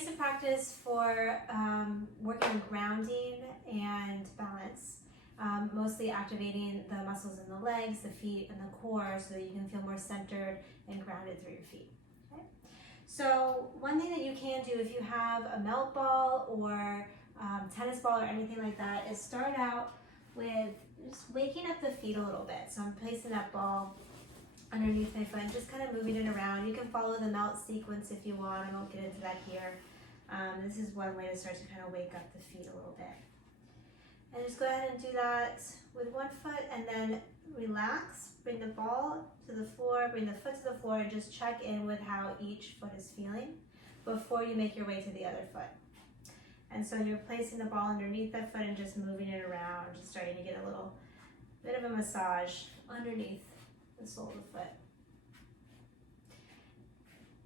here's a practice for working on grounding and balance. Mostly activating the muscles in the legs, the feet, and the core so that you can feel more centered and grounded through your feet. Okay? So one thing that you can do if you have a melt ball or tennis ball or anything like that is start out with just waking up the feet a little bit. So I'm placing that ball underneath my foot and just kind of moving it around. You can follow the melt sequence if you want. I won't get into that here. This is one way to start to kind of wake up the feet a little bit. And just go ahead and do that with one foot and then relax. Bring the ball to the floor, bring the foot to the floor, and just check in with how each foot is feeling before you make your way to the other foot. And so you're placing the ball underneath that foot and just moving it around, just starting to get a little bit of a massage underneath the sole of the foot.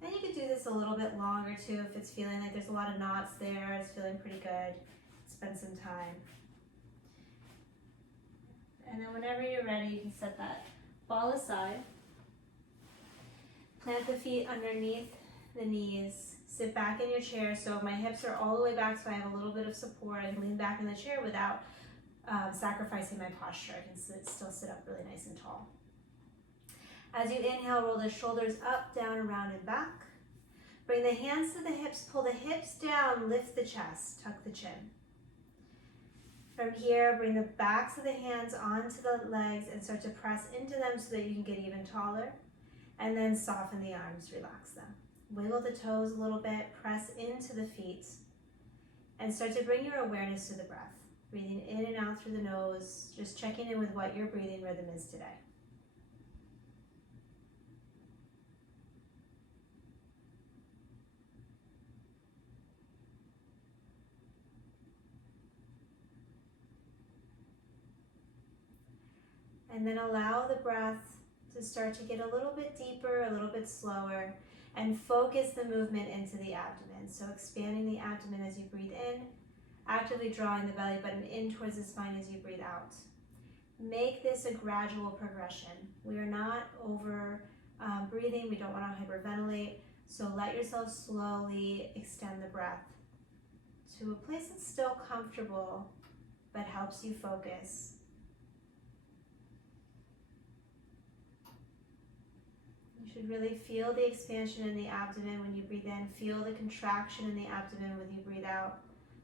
And you could do this a little bit longer too if it's feeling like there's a lot of knots there, it's feeling pretty good. Spend some time. And then whenever you're ready, you can set that ball aside. Plant the feet underneath the knees. Sit back in your chair so my hips are all the way back so I have a little bit of support. I can lean back in the chair without sacrificing my posture. I can still sit up really nice and tall. As you inhale, roll the shoulders up, down, around, and back. Bring the hands to the hips, pull the hips down, lift the chest, tuck the chin. From here, bring the backs of the hands onto the legs and start to press into them so that you can get even taller. And then soften the arms, relax them. Wiggle the toes a little bit, press into the feet, and start to bring your awareness to the breath. Breathing in and out through the nose, just checking in with what your breathing rhythm is today. And then allow the breath to start to get a little bit deeper, a little bit slower, and focus the movement into the abdomen. So expanding the abdomen as you breathe in, actively drawing the belly button in towards the spine as you breathe out. Make this a gradual progression. We are not over breathing, we don't want to hyperventilate, so let yourself slowly extend the breath to a place that's still comfortable, but helps you focus. You should really feel the expansion in the abdomen when you breathe in. Feel the contraction in the abdomen when you breathe out,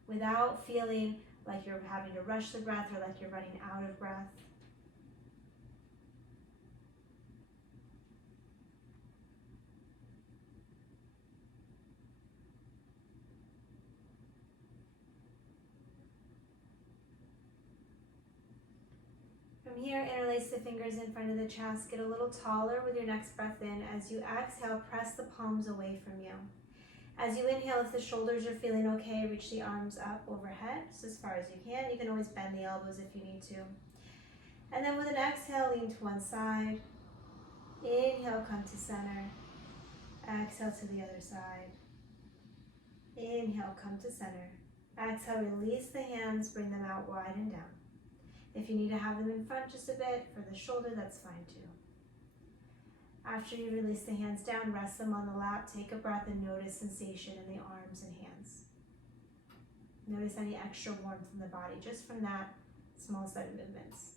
without feeling like you're having to rush the breath or like you're running out of breath. From here, interlace the fingers in front of the chest. Get a little taller with your next breath in. As you exhale, press the palms away from you. As you inhale, if the shoulders are feeling okay, reach the arms up overhead, just as far as you can. You can always bend the elbows if you need to. And then with an exhale, lean to one side. Inhale, come to center. Exhale to the other side. Inhale, come to center. Exhale, release the hands, bring them out wide and down. If you need to have them in front just a bit for the shoulder, that's fine too. After you release the hands down, rest them on the lap. Take a breath and notice sensation in the arms and hands. Notice any extra warmth in the body just from that small set of movements.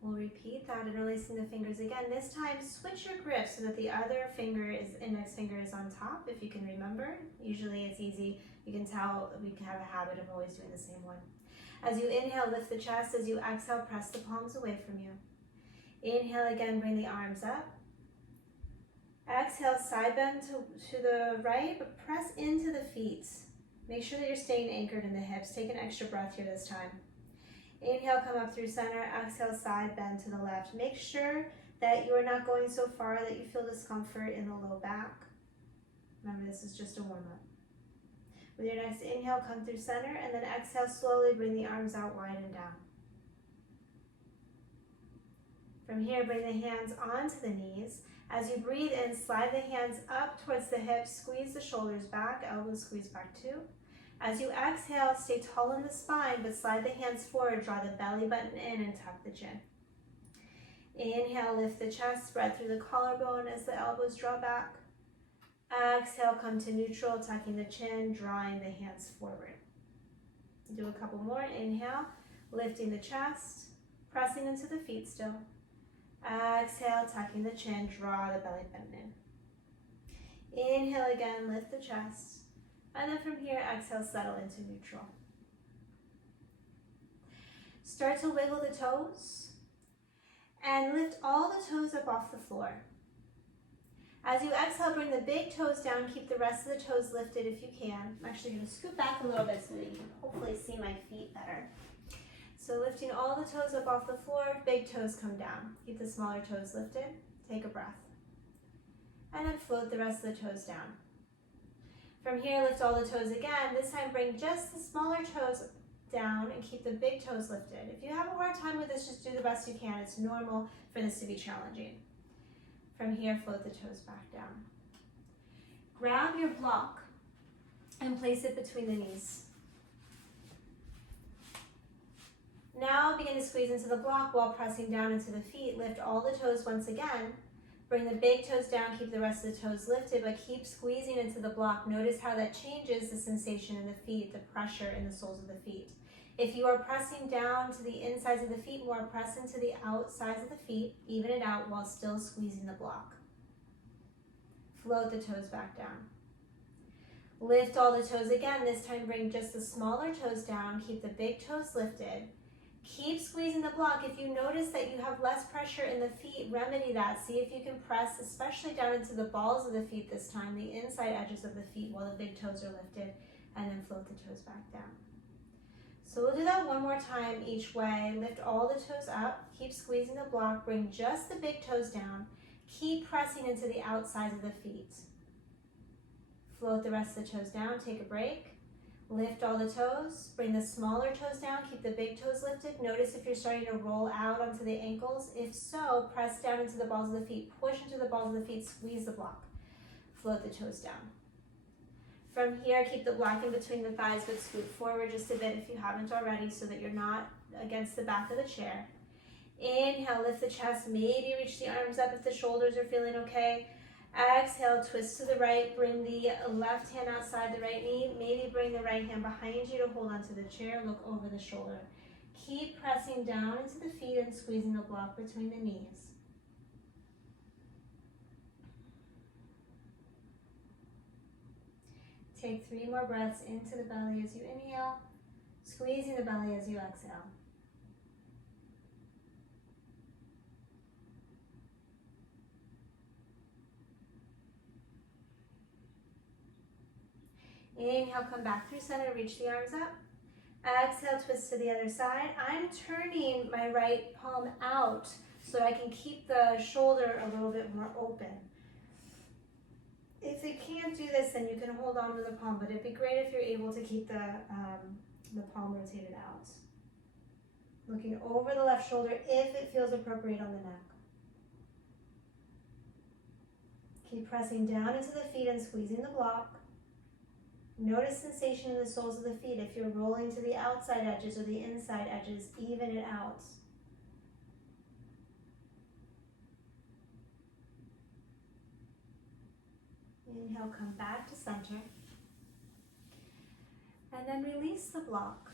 We'll repeat that, interlacing the fingers again. This time, switch your grip so that the other index finger is on top, if you can remember. Usually it's easy. You can tell we can have a habit of always doing the same one. As you inhale, lift the chest. As you exhale, press the palms away from you. Inhale again, bring the arms up. Exhale, side bend to the right, but press into the feet. Make sure that you're staying anchored in the hips. Take an extra breath here this time. Inhale, come up through center. Exhale, side bend to the left. Make sure that you are not going so far that you feel discomfort in the low back. Remember, this is just a warm-up. With your next inhale, come through center, and then exhale, slowly bring the arms out wide and down. From here, bring the hands onto the knees. As you breathe in, slide the hands up towards the hips, squeeze the shoulders back, elbows squeeze back too. As you exhale, stay tall in the spine, but slide the hands forward, draw the belly button in and tuck the chin. Inhale, lift the chest, spread through the collarbone as the elbows draw back. Exhale, come to neutral, tucking the chin, drawing the hands forward. Do a couple more. Inhale, lifting the chest, pressing into the feet still. Exhale, tucking the chin, draw the belly button in. Inhale again, lift the chest. And then from here, exhale, settle into neutral. Start to wiggle the toes and lift all the toes up off the floor. As you exhale, bring the big toes down. Keep the rest of the toes lifted if you can. I'm actually going to scoot back a little bit so that you can hopefully see my feet better. So lifting all the toes up off the floor, big toes come down. Keep the smaller toes lifted. Take a breath. And then float the rest of the toes down. From here, lift all the toes again. This time, bring just the smaller toes down and keep the big toes lifted. If you have a hard time with this, just do the best you can. It's normal for this to be challenging. From here, float the toes back down. Grab your block and place it between the knees. Now begin to squeeze into the block while pressing down into the feet. Lift all the toes once again. Bring the big toes down, keep the rest of the toes lifted, but keep squeezing into the block. Notice how that changes the sensation in the feet, the pressure in the soles of the feet. If you are pressing down to the insides of the feet more, press into the outsides of the feet, even it out while still squeezing the block. Float the toes back down. Lift all the toes again. This time bring just the smaller toes down, keep the big toes lifted. Keep squeezing the block. If you notice that you have less pressure in the feet, remedy that. See if you can press, especially down into the balls of the feet this time, the inside edges of the feet while the big toes are lifted, and then float the toes back down. So we'll do that one more time each way. Lift all the toes up, keep squeezing the block, bring just the big toes down, keep pressing into the outsides of the feet. Float the rest of the toes down, take a break. Lift all the toes, bring the smaller toes down, keep the big toes lifted. Notice if you're starting to roll out onto the ankles. If so, press down into the balls of the feet, push into the balls of the feet, squeeze the block. Float the toes down. From here, keep the block in between the thighs, but scoot forward just a bit if you haven't already so that you're not against the back of the chair. Inhale, lift the chest, maybe reach the arms up if the shoulders are feeling okay. Exhale, twist to the right, bring the left hand outside the right knee, maybe bring the right hand behind you to hold onto the chair, look over the shoulder. Keep pressing down into the feet and squeezing the block between the knees. Take 3 more breaths into the belly as you inhale, squeezing the belly as you exhale. Inhale, come back through center, reach the arms up. Exhale, twist to the other side. I'm turning my right palm out so I can keep the shoulder a little bit more open. If you can't do this, then you can hold on to the palm, but it'd be great if you're able to keep the palm rotated out. Looking over the left shoulder if it feels appropriate on the neck. Keep pressing down into the feet and squeezing the block. Notice sensation in the soles of the feet. If you're rolling to the outside edges or the inside edges, even it out. Inhale, come back to center. And then release the block.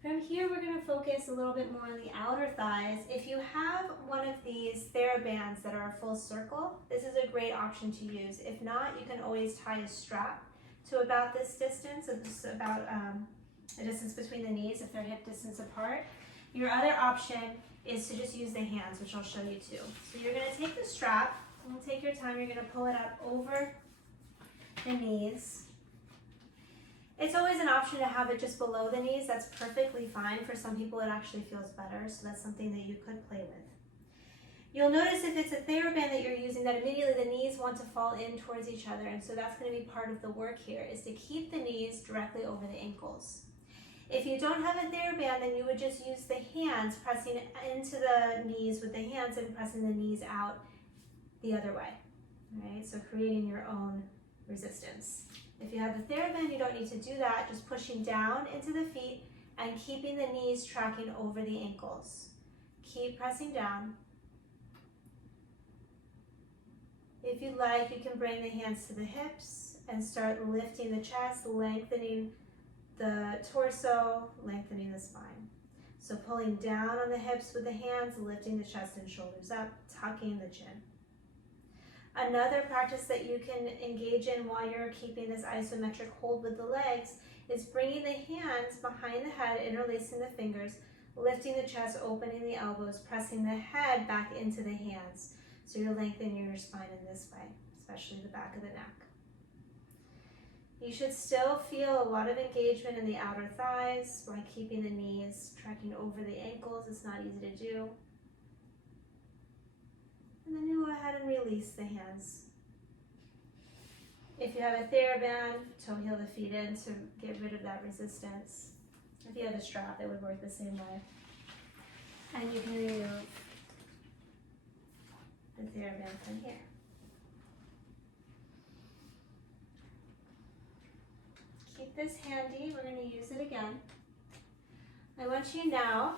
From here, we're going to focus a little bit more on the outer thighs. If you have one of these TheraBands that are a full circle, this is a great option to use. If not, you can always tie a strap to about this distance, so this is about the distance between the knees if they're hip distance apart. Your other option is to just use the hands, which I'll show you too. So you're going to take the strap, and take your time, you're going to pull it up over the knees. It's always an option to have it just below the knees. That's perfectly fine. For some people, it actually feels better, so that's something that you could play with. You'll notice if it's a TheraBand that you're using that immediately the knees want to fall in towards each other, and so that's going to be part of the work here, is to keep the knees directly over the ankles. If you don't have a TheraBand, then you would just use the hands, pressing into the knees with the hands and pressing the knees out the other way. All right, so creating your own resistance. If you have the TheraBand, you don't need to do that, just pushing down into the feet and keeping the knees tracking over the ankles. Keep pressing down. If you like, you can bring the hands to the hips and start lifting the chest, lengthening the torso, lengthening the spine. So pulling down on the hips with the hands, lifting the chest and shoulders up, tucking the chin. Another practice that you can engage in while you're keeping this isometric hold with the legs is bringing the hands behind the head, interlacing the fingers, lifting the chest, opening the elbows, pressing the head back into the hands. So you're lengthening your spine in this way, especially the back of the neck. You should still feel a lot of engagement in the outer thighs by keeping the knees tracking over the ankles. It's not easy to do. And then you go ahead and release the hands. If you have a TheraBand, toe heel the feet in to get rid of that resistance. If you have a strap, it would work the same way. And you can remove the TheraBand from here. Keep this handy. We're going to use it again. I want you now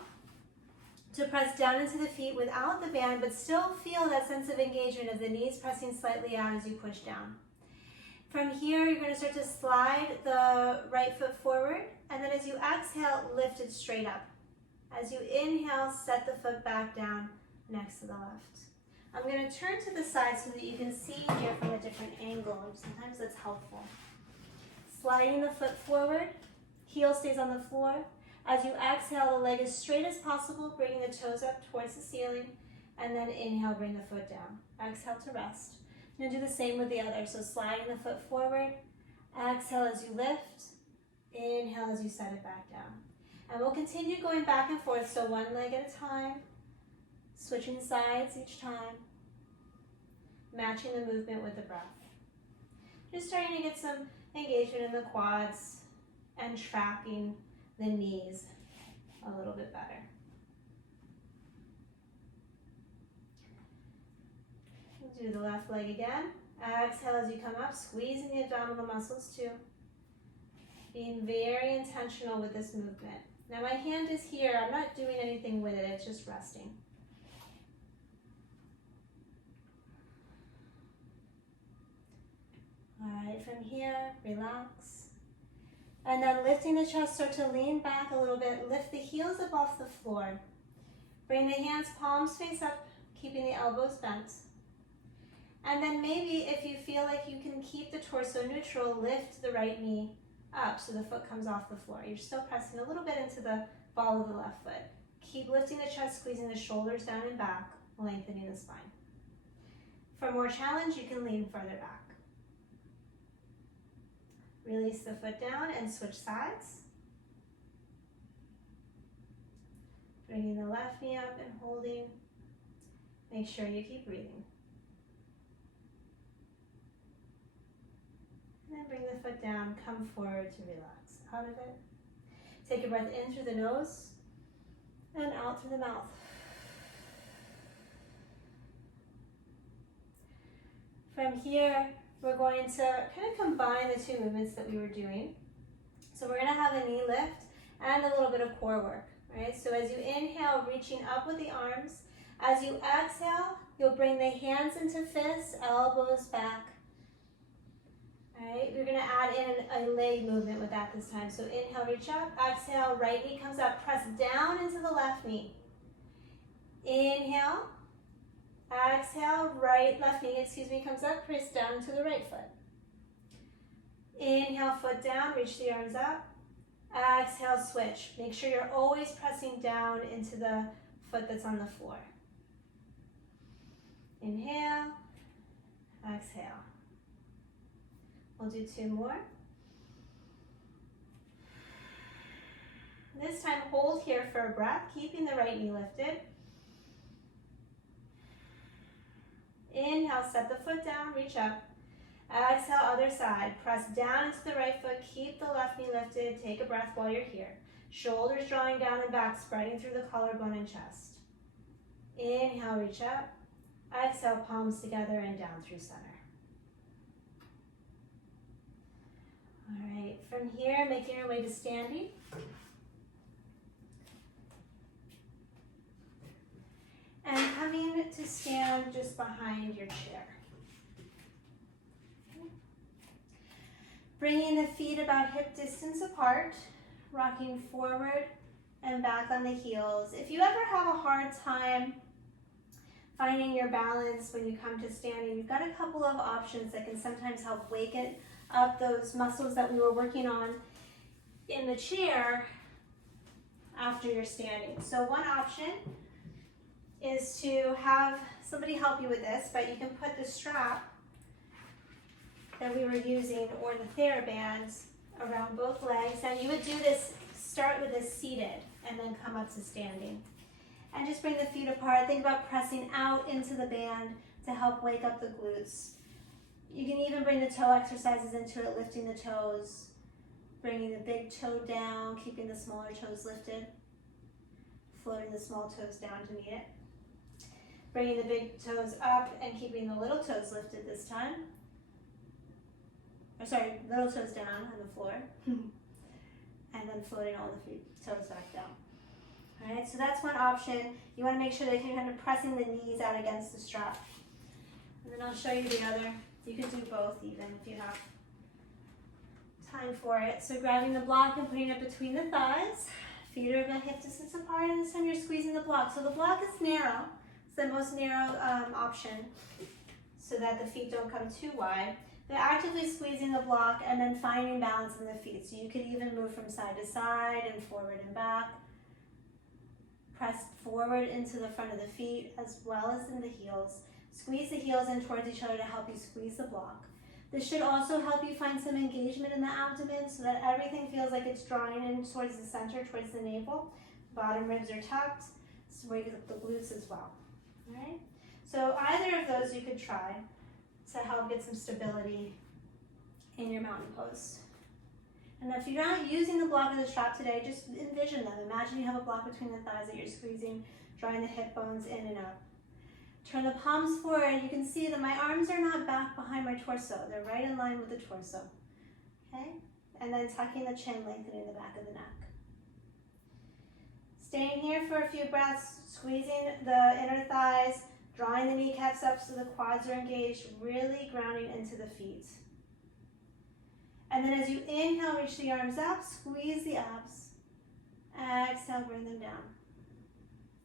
to press down into the feet without the band, but still feel that sense of engagement of the knees pressing slightly out as you push down. From here, you're going to start to slide the right foot forward, and then as you exhale, lift it straight up. As you inhale, set the foot back down next to the left. I'm going to turn to the side so that you can see here from a different angle, and sometimes that's helpful. Sliding the foot forward, heel stays on the floor. As you exhale, the leg as straight as possible, bringing the toes up towards the ceiling, and then inhale, bring the foot down. Exhale to rest. You're going to do the same with the other, so sliding the foot forward, exhale as you lift, inhale as you set it back down. And we'll continue going back and forth, so one leg at a time, switching sides each time, matching the movement with the breath. Just starting to get some engagement in the quads and tracking the knees a little bit better. We'll do the left leg again. Exhale as you come up, squeezing the abdominal muscles too. Being very intentional with this movement. Now my hand is here. I'm not doing anything with it. It's just resting. All right, from here, relax. And then lifting the chest, start to lean back a little bit. Lift the heels up off the floor. Bring the hands, palms face up, keeping the elbows bent. And then maybe if you feel like you can keep the torso neutral, lift the right knee up so the foot comes off the floor. You're still pressing a little bit into the ball of the left foot. Keep lifting the chest, squeezing the shoulders down and back, lengthening the spine. For more challenge, you can lean further back. Release the foot down and switch sides. Bringing the left knee up and holding. Make sure you keep breathing. And then bring the foot down, come forward to relax out of it. Take a breath in through the nose and out through the mouth. From here, we're going to kind of combine the two movements that we were doing. So we're going to have a knee lift and a little bit of core work, right? So as you inhale, reaching up with the arms. As you exhale, you'll bring the hands into fists, elbows back. All right, you're going to add in a leg movement with that this time. So inhale, reach up. Exhale, right knee comes up. Press down into the left knee. Inhale. Exhale, left knee, comes up, press down to the right foot. Inhale, foot down, reach the arms up. Exhale, switch. Make sure you're always pressing down into the foot that's on the floor. Inhale, exhale. We'll do two more. This time, hold here for a breath, keeping the right knee lifted. Inhale, set the foot down, reach up. Exhale, other side. Press down into the right foot, keep the left knee lifted. Take a breath while you're here. Shoulders drawing down and back, spreading through the collarbone and chest. Inhale, reach up. Exhale, palms together and down through center. All right, from here, making your way to standing. And coming to stand just behind your chair. Bringing the feet about hip distance apart, rocking forward and back on the heels. If you ever have a hard time finding your balance when you come to standing, you've got a couple of options that can sometimes help wake up those muscles that we were working on in the chair after you're standing. So one option is to have somebody help you with this, but you can put the strap that we were using or the TheraBand around both legs, and you would do this, start with this seated and then come up to standing. And just bring the feet apart. Think about pressing out into the band to help wake up the glutes. You can even bring the toe exercises into it, lifting the toes, bringing the big toe down, keeping the smaller toes lifted, floating the small toes down to meet it. Bringing the big toes up and keeping the little toes lifted this time. Or sorry, little toes down on the floor. And then floating all the toes back down. All right, so that's one option. You want to make sure that you're kind of pressing the knees out against the strap. And then I'll show you the other. You could do both even if you have time for it. So grabbing the block and putting it between the thighs. Feet are about hip distance apart, and this time you're squeezing the block. So the block is narrow. It's the most narrow option so that the feet don't come too wide. They're actively squeezing the block and then finding balance in the feet. So you could even move from side to side and forward and back. Press forward into the front of the feet as well as in the heels. Squeeze the heels in towards each other to help you squeeze the block. This should also help you find some engagement in the abdomen so that everything feels like it's drawing in towards the center, towards the navel. Bottom ribs are tucked, so wake up the glutes as well. All right? So either of those you could try to help get some stability in your mountain pose. And if you're not using the block of the strap today, just envision them. Imagine you have a block between the thighs that you're squeezing, drawing the hip bones in and up. Turn the palms forward. You can see that my arms are not back behind my torso. They're right in line with the torso. Okay? And then tucking the chin, lengthening the back of the neck. Staying here for a few breaths, squeezing the inner thighs, drawing the kneecaps up so the quads are engaged, really grounding into the feet. And then as you inhale, reach the arms up, squeeze the abs. Exhale, bring them down.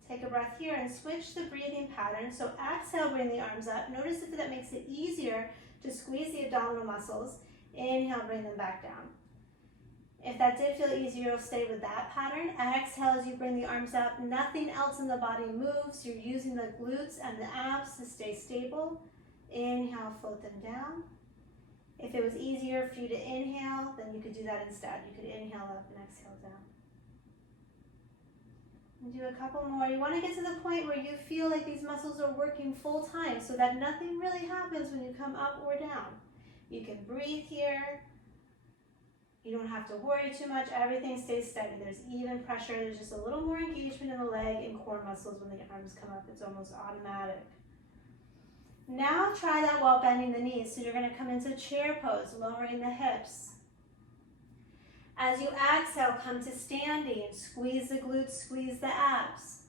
Take a breath here and switch the breathing pattern. So exhale, bring the arms up. Notice if that makes it easier to squeeze the abdominal muscles. Inhale, bring them back down. If that did feel easier, you'll stay with that pattern. Exhale as you bring the arms up. Nothing else in the body moves. You're using the glutes and the abs to stay stable. Inhale, float them down. If it was easier for you to inhale, then you could do that instead. You could inhale up and exhale down. And do a couple more. You want to get to the point where you feel like these muscles are working full time so that nothing really happens when you come up or down. You can breathe here. You don't have to worry too much. Everything stays steady. There's even pressure. There's just a little more engagement in the leg and core muscles when the arms come up. It's almost automatic. Now try that while bending the knees. So you're going to come into chair pose, lowering the hips. As you exhale, come to standing. Squeeze the glutes, squeeze the abs.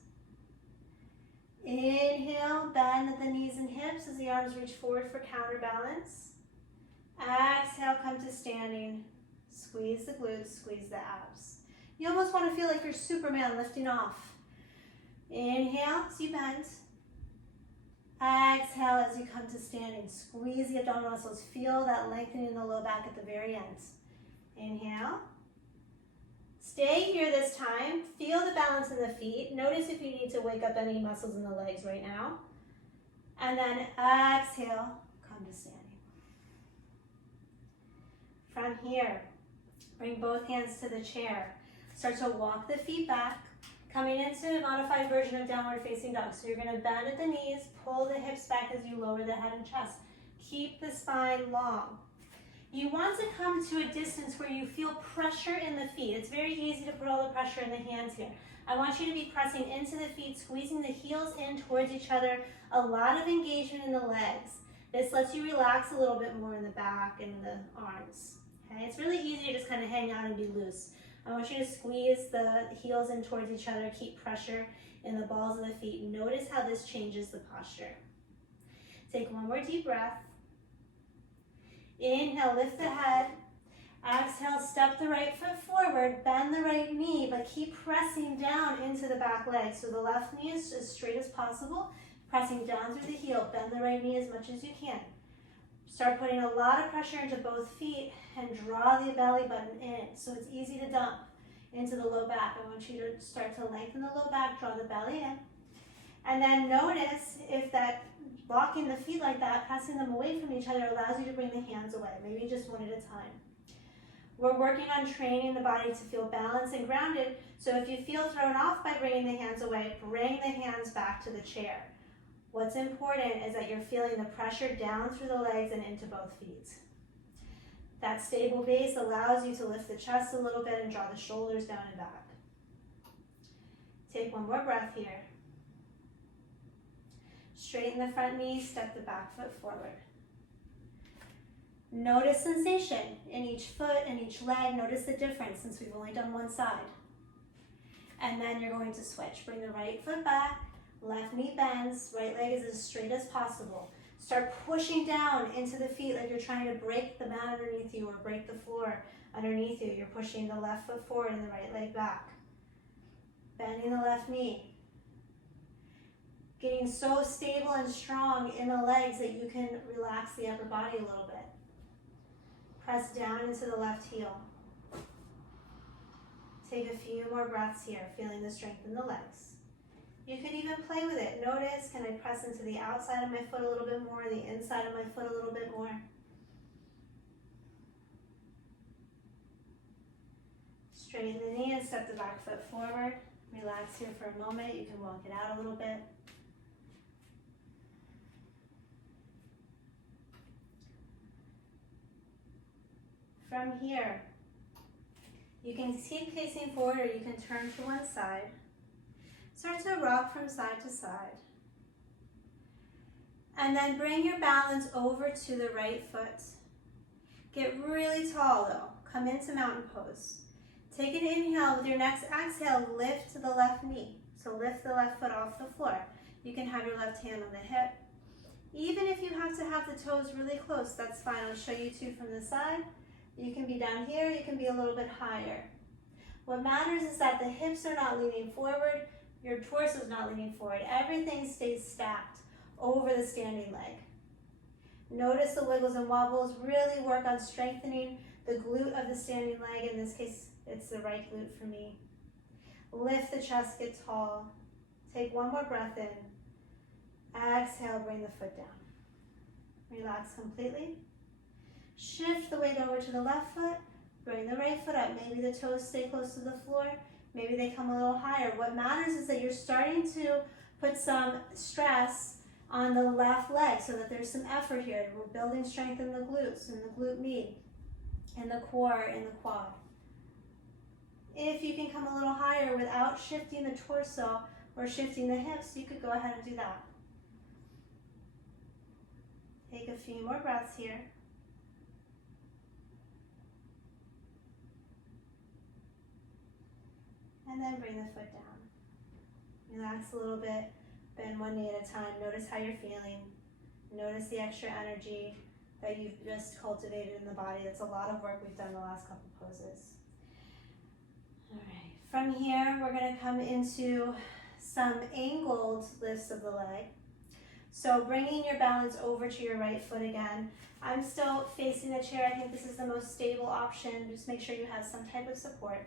Inhale, bend at the knees and hips as the arms reach forward for counterbalance. Exhale, come to standing. Squeeze the glutes, squeeze the abs. You almost want to feel like you're Superman lifting off. Inhale as you bend. Exhale as you come to standing. Squeeze the abdominal muscles. Feel that lengthening in the low back at the very end. Inhale. Stay here this time. Feel the balance in the feet. Notice if you need to wake up any muscles in the legs right now. And then exhale, come to standing. From here, bring both hands to the chair. Start to walk the feet back, coming into a modified version of downward facing dog. So you're going to bend at the knees, pull the hips back as you lower the head and chest. Keep the spine long. You want to come to a distance where you feel pressure in the feet. It's very easy to put all the pressure in the hands here. I want you to be pressing into the feet, squeezing the heels in towards each other. A lot of engagement in the legs. This lets you relax a little bit more in the back and the arms. Okay? It's really easy to just kind of hang out and be loose. I want you to squeeze the heels in towards each other, keep pressure in the balls of the feet. Notice how this changes the posture. Take one more deep breath. Inhale, lift the head. Exhale, step the right foot forward, bend the right knee, but keep pressing down into the back leg. So the left knee is as straight as possible, pressing down through the heel. Bend the right knee as much as you can. Start putting a lot of pressure into both feet and draw the belly button in so it's easy to dump into the low back. I want you to start to lengthen the low back, draw the belly in. And then notice if that locking the feet like that, pressing them away from each other allows you to bring the hands away, maybe just one at a time. We're working on training the body to feel balanced and grounded, so if you feel thrown off by bringing the hands away, bring the hands back to the chair. What's important is that you're feeling the pressure down through the legs and into both feet. That stable base allows you to lift the chest a little bit and draw the shoulders down and back. Take one more breath here. Straighten the front knee, step the back foot forward. Notice sensation in each foot and each leg. Notice the difference since we've only done one side. And then you're going to switch. Bring the right foot back, left knee bends, right leg is as straight as possible. Start pushing down into the feet like you're trying to break the mat underneath you or break the floor underneath you. You're pushing the left foot forward and the right leg back. Bending the left knee. Getting so stable and strong in the legs that you can relax the upper body a little bit. Press down into the left heel. Take a few more breaths here, feeling the strength in the legs. You could even play with it. Notice, can I press into the outside of my foot a little bit more, the inside of my foot a little bit more? Straighten the knee and step the back foot forward. Relax here for a moment. You can walk it out a little bit. From here, you can keep facing forward or you can turn to one side. Start to rock from side to side. And then bring your balance over to the right foot. Get really tall though. Come into mountain pose. Take an inhale. With your next exhale, lift to the left knee. So lift the left foot off the floor. You can have your left hand on the hip. Even if you have to have the toes really close, that's fine. I'll show you two from the side. You can be down here, you can be a little bit higher. What matters is that the hips are not leaning forward, your torso is not leaning forward. Everything stays stacked over the standing leg. Notice the wiggles and wobbles. Really work on strengthening the glute of the standing leg. In this case, it's the right glute for me. Lift the chest, get tall. Take one more breath in. Exhale, bring the foot down. Relax completely. Shift the weight over to the left foot, bring the right foot up. Maybe the toes stay close to the floor, maybe they come a little higher. What matters is that you're starting to put some stress on the left leg so that there's some effort here. We're building strength in the glutes, in the glute med, in the core, in the quad. If you can come a little higher without shifting the torso or shifting the hips, you could go ahead and do that. Take a few more breaths here. And then bring the foot down. Relax a little bit, bend one knee at a time. Notice how you're feeling. Notice the extra energy that you've just cultivated in the body. That's a lot of work we've done the last couple poses. All right, from here, we're gonna come into some angled lifts of the leg. So bringing your balance over to your right foot again. I'm still facing the chair. I think this is the most stable option. Just make sure you have some type of support.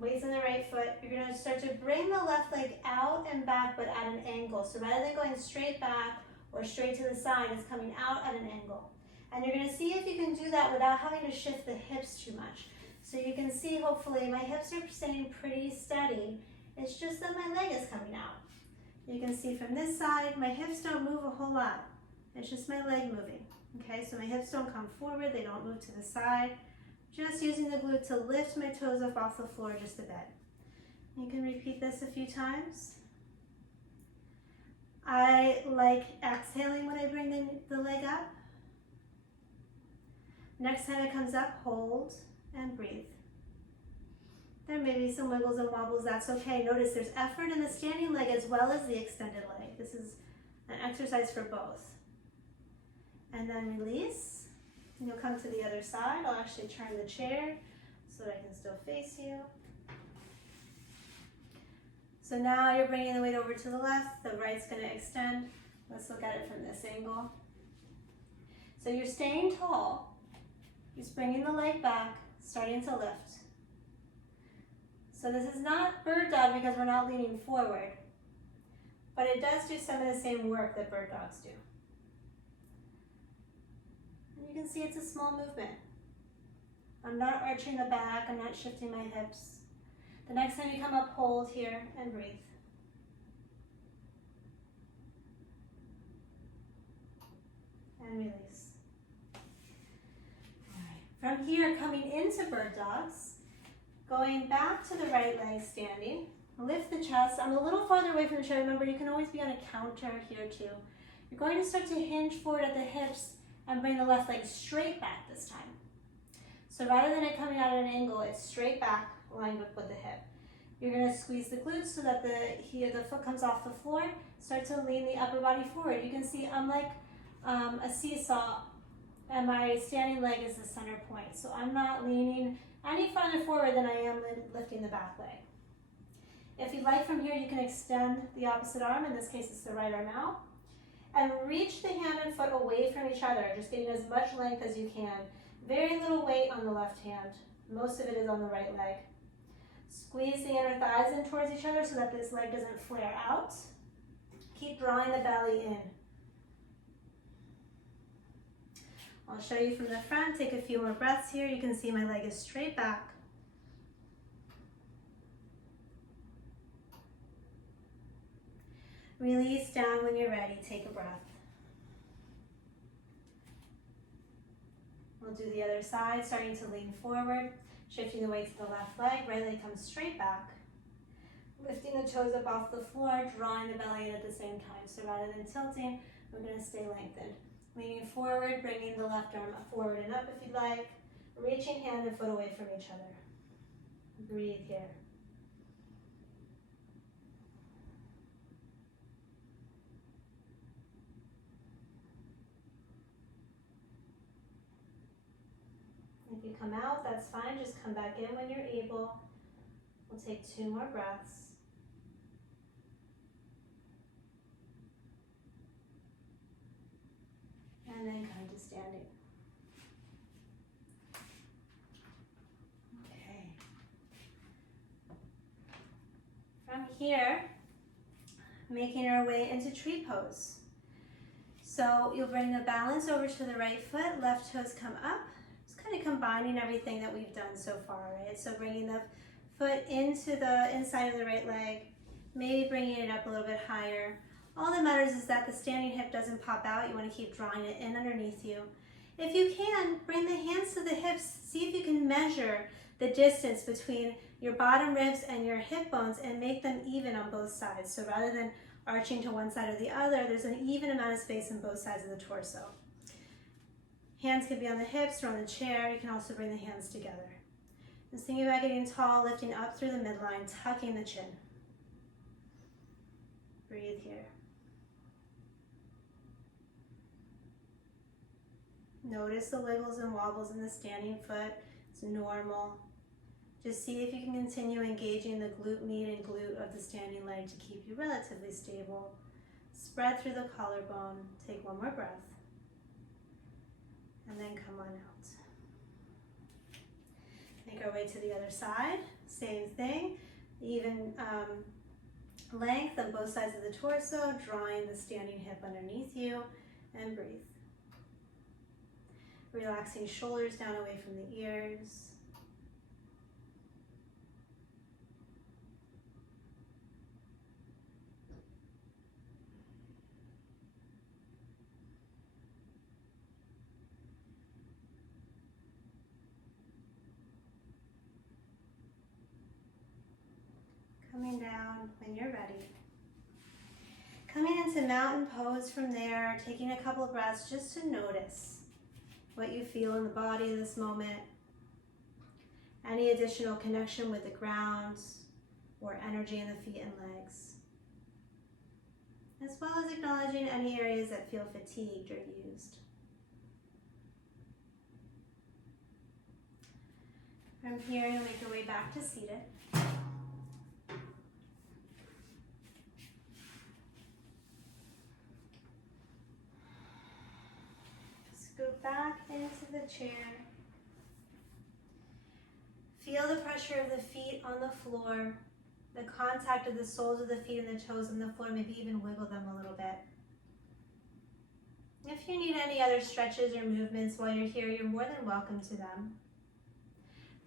Weights on the right foot. You're going to start to bring the left leg out and back, but at an angle. So rather than going straight back or straight to the side, it's coming out at an angle. And you're going to see if you can do that without having to shift the hips too much. So you can see, hopefully, my hips are staying pretty steady. It's just that my leg is coming out. You can see from this side, my hips don't move a whole lot. It's just my leg moving. Okay, so my hips don't come forward. They don't move to the side. Just using the glute to lift my toes up off the floor just a bit. You can repeat this a few times. I like exhaling when I bring the leg up. Next time it comes up, hold and breathe. There may be some wiggles and wobbles, that's okay. Notice there's effort in the standing leg as well as the extended leg. This is an exercise for both. And then release. And you'll come to the other side. I'll actually turn the chair so that I can still face you. So now you're bringing the weight over to the left, the right's going to extend. Let's look at it from this angle. So you're staying tall, just bringing the leg back, starting to lift. So this is not bird dog because we're not leaning forward, but it does do some of the same work that bird dogs do. And you can see it's a small movement. I'm not arching the back, I'm not shifting my hips. The next time you come up, hold here and breathe. And release. All right. From here, coming into bird dogs, going back to the right leg standing, lift the chest. I'm a little farther away from the chair. Remember, you can always be on a counter here too. You're going to start to hinge forward at the hips and bring the left leg straight back this time. So rather than it coming out at an angle, it's straight back, lined up with the hip. You're going to squeeze the glutes so that the foot comes off the floor. Start to lean the upper body forward. You can see I'm like a seesaw, and my standing leg is the center point. So I'm not leaning any farther forward than I am lifting the back leg. If you'd like from here, you can extend the opposite arm. In this case, it's the right arm out. And reach the hand and foot away from each other, just getting as much length as you can. Very little weight on the left hand. Most of it is on the right leg. Squeeze the inner thighs in towards each other so that this leg doesn't flare out. Keep drawing the belly in. I'll show you from the front. Take a few more breaths here. You can see my leg is straight back. Release down when you're ready. Take a breath. We'll do the other side, starting to lean forward, shifting the weight to the left leg. Right leg comes straight back. Lifting the toes up off the floor, drawing the belly in at the same time. So rather than tilting, we're going to stay lengthened. Leaning forward, bringing the left arm forward and up if you'd like. Reaching hand and foot away from each other. Breathe here. If you come out, that's fine. Just come back in when you're able. We'll take 2 more breaths. And then come to standing. Okay. From here, making our way into tree pose. So you'll bring the balance over to the right foot, left toes come up. Just kind of combining everything that we've done so far, right? So bringing the foot into the inside of the right leg, maybe bringing it up a little bit higher. All that matters is that the standing hip doesn't pop out. You want to keep drawing it in underneath you. If you can, bring the hands to the hips. See if you can measure the distance between your bottom ribs and your hip bones and make them even on both sides. So rather than arching to one side or the other, there's an even amount of space on both sides of the torso. Hands can be on the hips or on the chair. You can also bring the hands together. Just thinking about getting tall, lifting up through the midline, tucking the chin. Breathe here. Notice the wiggles and wobbles in the standing foot. It's normal. Just see if you can continue engaging the glute med and glute of the standing leg to keep you relatively stable. Spread through the collarbone. Take 1 more breath. And then come on out. Make our way to the other side. Same thing. Even length on both sides of the torso, drawing the standing hip underneath you, and breathe. Relaxing shoulders down away from the ears. Coming down when you're ready. Coming into mountain pose from there, taking a couple of breaths just to notice what you feel in the body in this moment. Any additional connection with the ground or energy in the feet and legs. As well as acknowledging any areas that feel fatigued or used. From here, you'll make your way back to seated. Scoot back into the chair. Feel the pressure of the feet on the floor, the contact of the soles of the feet and the toes on the floor, maybe even wiggle them a little bit. If you need any other stretches or movements while you're here, you're more than welcome to them.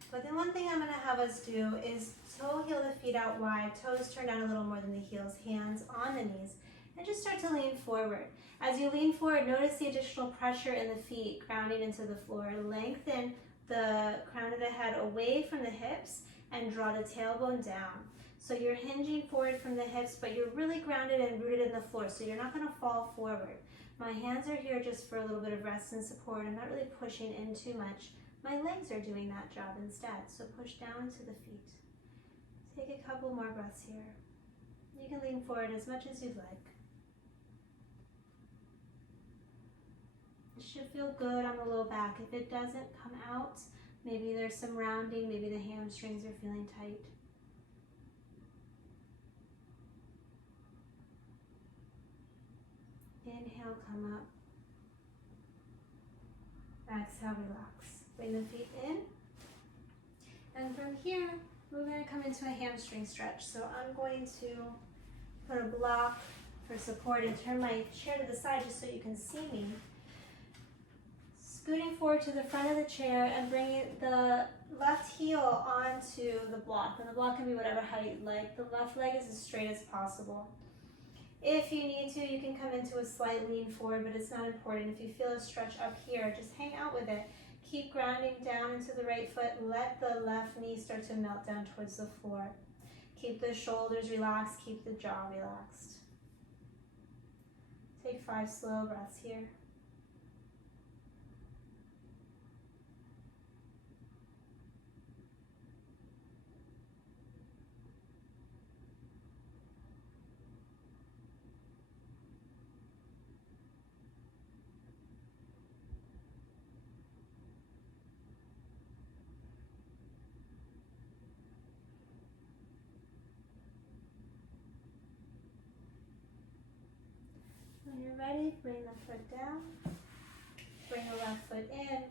But the one thing I'm going to have us do is toe heel the feet out wide, toes turn down a little more than the heels, hands on the knees, and just start to lean forward. As you lean forward, notice the additional pressure in the feet grounding into the floor. Lengthen the crown of the head away from the hips and draw the tailbone down. So you're hinging forward from the hips, but you're really grounded and rooted in the floor, so you're not going to fall forward. My hands are here just for a little bit of rest and support. I'm not really pushing in too much. My legs are doing that job instead, so push down into the feet. Take a couple more breaths here. You can lean forward as much as you'd like. It should feel good on the low back. If it doesn't come out, maybe there's some rounding, maybe the hamstrings are feeling tight. Inhale, come up. Exhale, relax. Bring the feet in. And from here, we're going to come into a hamstring stretch. So I'm going to put a block for support and turn my chair to the side just so you can see me. Scooting forward to the front of the chair and bringing the left heel onto the block. And the block can be whatever height you like. The left leg is as straight as possible. If you need to, you can come into a slight lean forward, but it's not important. If you feel a stretch up here, just hang out with it. Keep grounding down into the right foot. Let the left knee start to melt down towards the floor. Keep the shoulders relaxed. Keep the jaw relaxed. Take 5 slow breaths here. When you're ready, bring the foot down, bring the left foot in,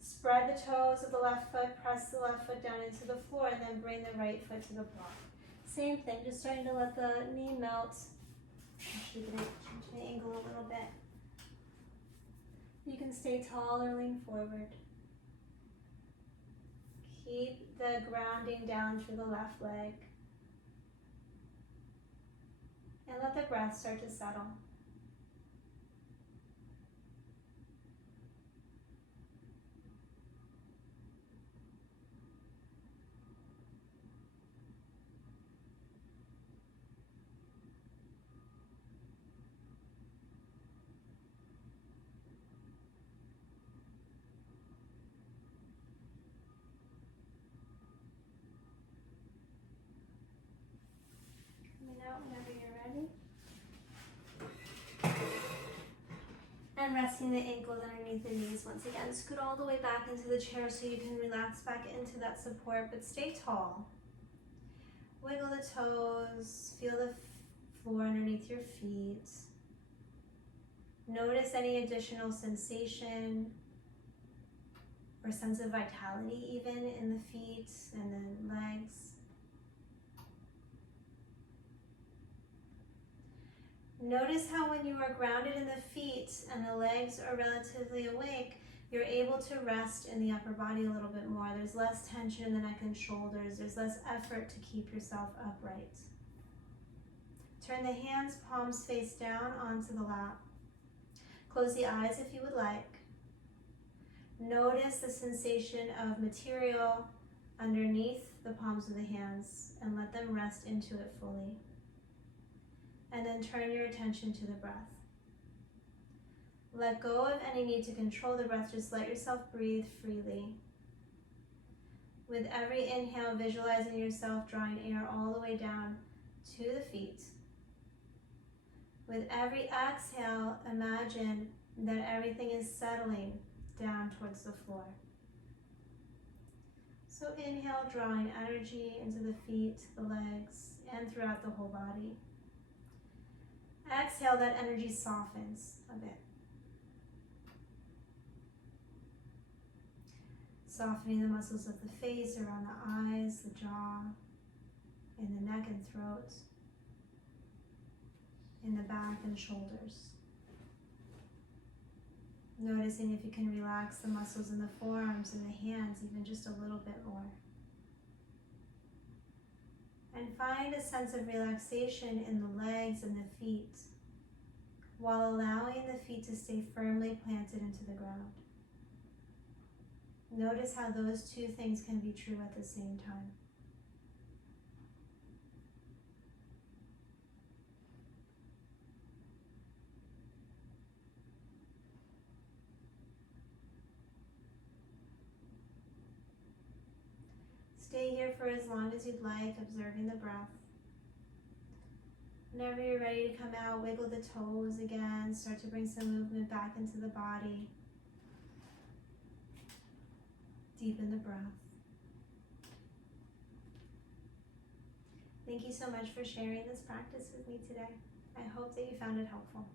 spread the toes of the left foot, press the left foot down into the floor, and then bring the right foot to the block. Same thing, just starting to let the knee melt. Actually, going to change the angle a little bit. You can stay tall or lean forward. Keep the grounding down through the left leg. And let the breath start to settle. Out whenever you're ready. And resting the ankles underneath the knees once again. Scoot all the way back into the chair so you can relax back into that support, but stay tall. Wiggle the toes, feel the floor underneath your feet. Notice any additional sensation or sense of vitality even in the feet and the legs. Notice how when you are grounded in the feet and the legs are relatively awake, you're able to rest in the upper body a little bit more. There's less tension in the neck and shoulders. There's less effort to keep yourself upright. Turn the hands, palms face down onto the lap. Close the eyes if you would like. Notice the sensation of material underneath the palms of the hands and let them rest into it fully. And then turn your attention to the breath. Let go of any need to control the breath. Just let yourself breathe freely. With every inhale, visualizing yourself drawing air all the way down to the feet. With every exhale, imagine that everything is settling down towards the floor. So inhale, drawing energy into the feet, the legs, and throughout the whole body. Exhale, that energy softens a bit. Softening the muscles of the face, around the eyes, the jaw, in the neck and throat, in the back and shoulders. Noticing if you can relax the muscles in the forearms and the hands even just a little bit more. And find a sense of relaxation in the legs and the feet, while allowing the feet to stay firmly planted into the ground. Notice how those two things can be true at the same time. Stay here for as long as you'd like, observing the breath. Whenever you're ready to come out, wiggle the toes again. Start to bring some movement back into the body. Deepen the breath. Thank you so much for sharing this practice with me today. I hope that you found it helpful.